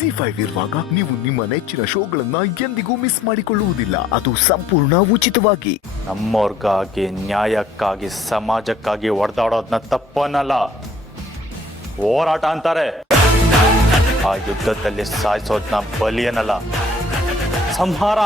ZEE5 ಇರುವಾಗ ನೀವು ನಿಮ್ಮ ನೆಚ್ಚಿನ ಶೋಗಳನ್ನ ಎಂದಿಗೂ ಮಿಸ್ ಮಾಡಿಕೊಳ್ಳುವುದಿಲ್ಲ. ಅದು ಸಂಪೂರ್ಣ ಉಚಿತವಾಗಿ. ನಮ್ಮವ್ರಿಗಾಗಿ, ನ್ಯಾಯಕ್ಕಾಗಿ, ಸಮಾಜಕ್ಕಾಗಿ ಹೊಡೆದಾಡೋದನ್ನ ತಪ್ಪನ್ನಲ್ಲ, ಹೋರಾಟ ಅಂತಾರೆ. ಆ ಯುದ್ಧದಲ್ಲಿ ಸಾಯಿಸೋದನ್ನ ಬಲಿ ಅನ್ನಲ್ಲ, ಸಂಹಾರ.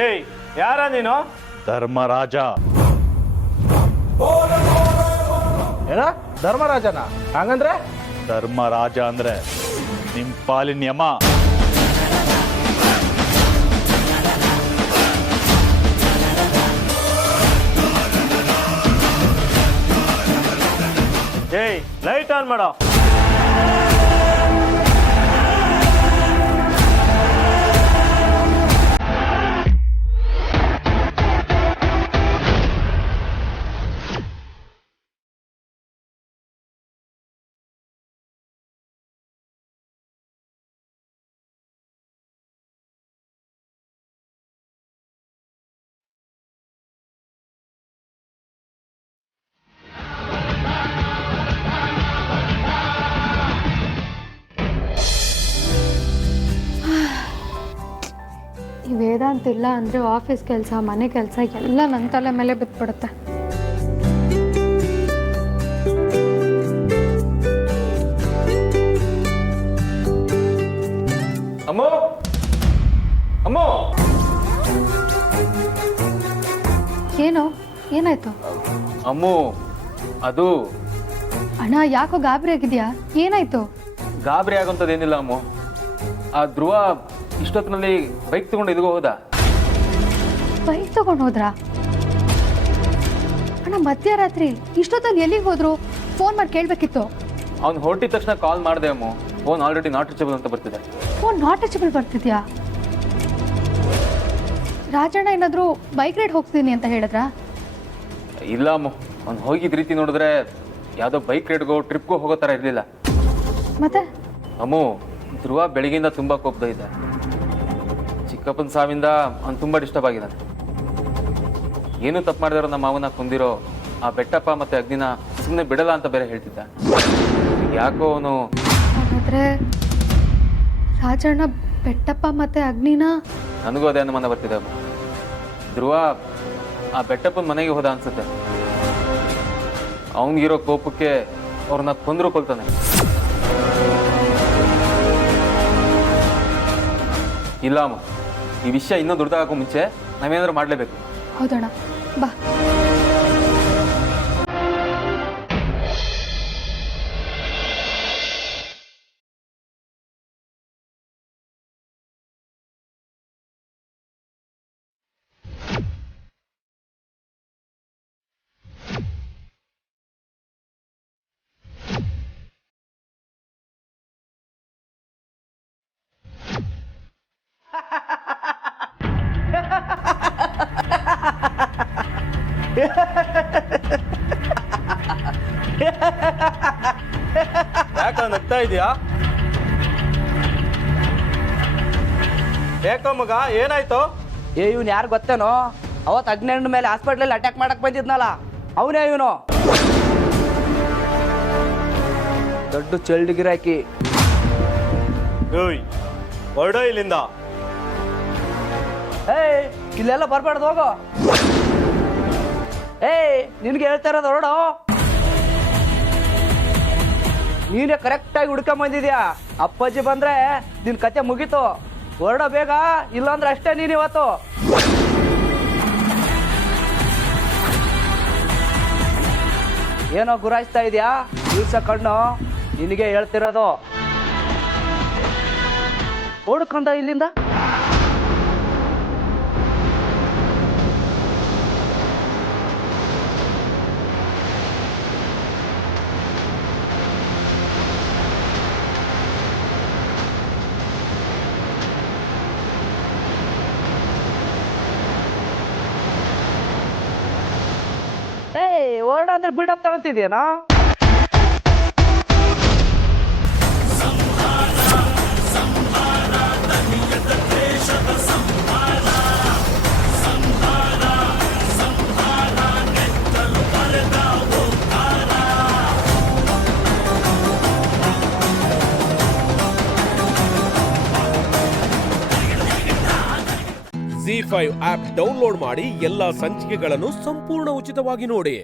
ಏಯ್, ಯಾರ ನೀನು? ಧರ್ಮರಾಜ. ಏನ ಧರ್ಮರಾಜನ? ಹಂಗಂದ್ರೆ? ಧರ್ಮರಾಜ ಅಂದ್ರೆ ನಿಮ್ ಪಾಲಿನ ಯಮ. ಏಯ್, ಲೈಟ್ ಆನ್ ಮಾಡೋ. ಈ ವೇದಾಂತ ಇಲ್ಲ ಅಂದರೆ ಆಫೀಸ್ ಕೆಲಸ, ಮನೆ ಕೆಲಸ ಎಲ್ಲ ನನ್ನ ತಲೆ ಮೇಲೆ ಬಿದ್ದುಬಿಡುತ್ತೆ. ಅಮ್ಮೋ, ಅಮ್ಮೋ, ಏನೋ ಏನಾಯ್ತು? ಅಮ್ಮು, ಅದು ಅಣ್ಣ ಯಾಕೋ ಗಾಬರಿ ಆಗಿದ್ಯಾ? ಏನಾಯ್ತು? ಗಾಬರಿ ಆಗೋಂಥದ್ದೇನಿಲ್ಲ ಅಮ್ಮು. ಆ ಧ್ರುವ ಇಷ್ಟೊತ್ತಿನಲ್ಲಿ ಬೈಕ್ ತಗೊಂಡು ಎದುಗೋ ಹೋದ. ಬೈಕ್ ತಗೊಂಡು ಹೋದ್ರಾ? ಅಣ್ಣ ಮಧ್ಯರಾತ್ರಿ ಇಷ್ಟೊತ್ತಲ್ಲಿ ಎಲ್ಲಿಗೆ ಹೋದ್ರು? ಫೋನ್ ಮಾಡಿ ಕೇಳಬೇಕಿತ್ತು. ಅವ್ನು ಹೊರಟಿದ ತಕ್ಷಣ ಕಾಲ್ ಮಾಡಿದೆ ಅಮ್ಮು. ಫೋನ್ ಆಲ್ರೆಡಿ ನಾಟ್ ರೀಚಬಲ್ ಅಂತ ಬರ್ತಿದೆ. ಫೋನ್ ನಾಟ್ ರೀಚಬಲ್ ಬರ್ತಿದ್ಯಾ? ರಾಜಣ್ಣ ಏನಾದರೂ ಬೈಕ್ ರೈಡ್ ಹೋಗ್ತೀನಿ ಅಂತ ಹೇಳಿದ್ರಾ? ಇಲ್ಲ ಅಮ್ಮು, ಅವ್ನು ಹೋಗಿದ್ದ ರೀತಿ ನೋಡಿದ್ರೆ ಯಾವುದೋ ಬೈಕ್ ರೈಡ್ಗೋ ಟ್ರಿಪ್ಗೋ ಹೋಗೋ ಥರ ಇರಲಿಲ್ಲ. ಮತ್ತೆ ಅಮ್ಮು, ಧ್ರುವ ಬೆಳಗ್ಗೆಯಿಂದ ತುಂಬ ಕೋಪದ ಇದ್ದ. ಚಿಕ್ಕಪ್ಪನ ಸಾವಿಂದ ಅವ್ನು ತುಂಬ ಡಿಸ್ಟರ್ಬ್ ಆಗಿದ್ದಾನೆ. ಏನೂ ತಪ್ಪು ಮಾಡಿದಾರೋ ನಮ್ಮ ಮಾವನ ಕೊಂದಿರೋ ಆ ಬೆಟ್ಟಪ್ಪ ಮತ್ತು ಅಗ್ನಿನ ಸುಮ್ಮನೆ ಬಿಡಲ್ಲ ಅಂತ ಬೇರೆ ಹೇಳ್ತಿದ್ದ. ಯಾಕೋ ಅವನು ಹಾಗಾದ್ರೆ ರಾಜಣ್ಣ ಬೆಟ್ಟಪ್ಪ ಮತ್ತೆ ಅಗ್ನಿನ? ನನಗೂ ಅದೇ ಅನುಮಾನ ಬರ್ತಿದೆ ಅಮ್ಮ. ಧ್ರುವ ಆ ಬೆಟ್ಟಪ್ಪನ ಮನೆಗೆ ಹೋದ ಅನ್ಸುತ್ತೆ. ಅವನಿಗಿರೋ ಕೋಪಕ್ಕೆ ಅವ್ರನ್ನ ಕೊಂದ್ರು ಕೊಲ್ತಾನೆ. ಇಲ್ಲ ಅಮ್ಮ, ಈ ವಿಷಯ ಇನ್ನೂ ದೊಡ್ಡದಾಗೋ ಮುಂಚೆ ನಾವೇನಾದ್ರೂ ಮಾಡಲೇಬೇಕು. ಹೌದಣ್ಣ, ಬಾ. ಯಾಕ ನಗ್ತಾ ಇದೆಯಾ? ಯಾಕೋ ಮಗ, ಏನಾಯ್ತು? ಇವ್ನು ಯಾರು ಗೊತ್ತೇನೋ? ಅವತ್ತು ಅಗ್ನಿಯಣ್ಣ ಮೇಲೆ ಹಾಸ್ಪಿಟ್ಲಲ್ಲಿ ಅಟ್ಯಾಕ್ ಮಾಡಕ್ ಬಂದಿದ್ನಲ್ಲ, ಅವನೇ ಇವನು. ದೊಡ್ಡ ಚಲ್ಡ್ ಗಿರಾಕಿ. ಏಯ್, ಹೊರಡೋ ಇಲ್ಲಿಂದ. ಇಲ್ಲೆಲ್ಲ ಬರ್ಬಾರ್ದು, ಹೋಗೋ. ನಿನ್ಗೆ ಹೇಳ್ತಾ ಇರೋದು ಹೊರಡೋ. ನೀನೇ ಕರೆಕ್ಟಾಗಿ ಹುಡ್ಕೊಂಡ್ ಬಂದಿದ್ಯಾ. ಅಪ್ಪಾಜಿ ಬಂದ್ರೆ ನಿನ್ ಕತೆ ಮುಗೀತು. ಹೊರಡೋ ಬೇಗ, ಇಲ್ಲಾಂದ್ರೆ ಅಷ್ಟೇ ನೀನು ಇವತ್ತು. ಏನೋ ಗುರಾಯಿಸ್ತಾ ಇದೆಯಾ? ದಿವ್ಸ ಕಣ್ಣು ನಿನಗೆ ಹೇಳ್ತಿರೋದು. ಓಡ್ಕೊಂಡ ಇಲ್ಲಿಂದ. ಓಡ ಅಂದ್ರೆ ಬಿಡಪ್ ತಗೊಂತಿದ್ಯೇನಾ? ZEE5 ಆಪ್ ಡೌನ್ಲೋಡ್ ಮಾಡಿ ಎಲ್ಲಾ ಸಂಚಿಕೆಗಳನ್ನು ಸಂಪೂರ್ಣ ಉಚಿತವಾಗಿ ನೋಡಿ.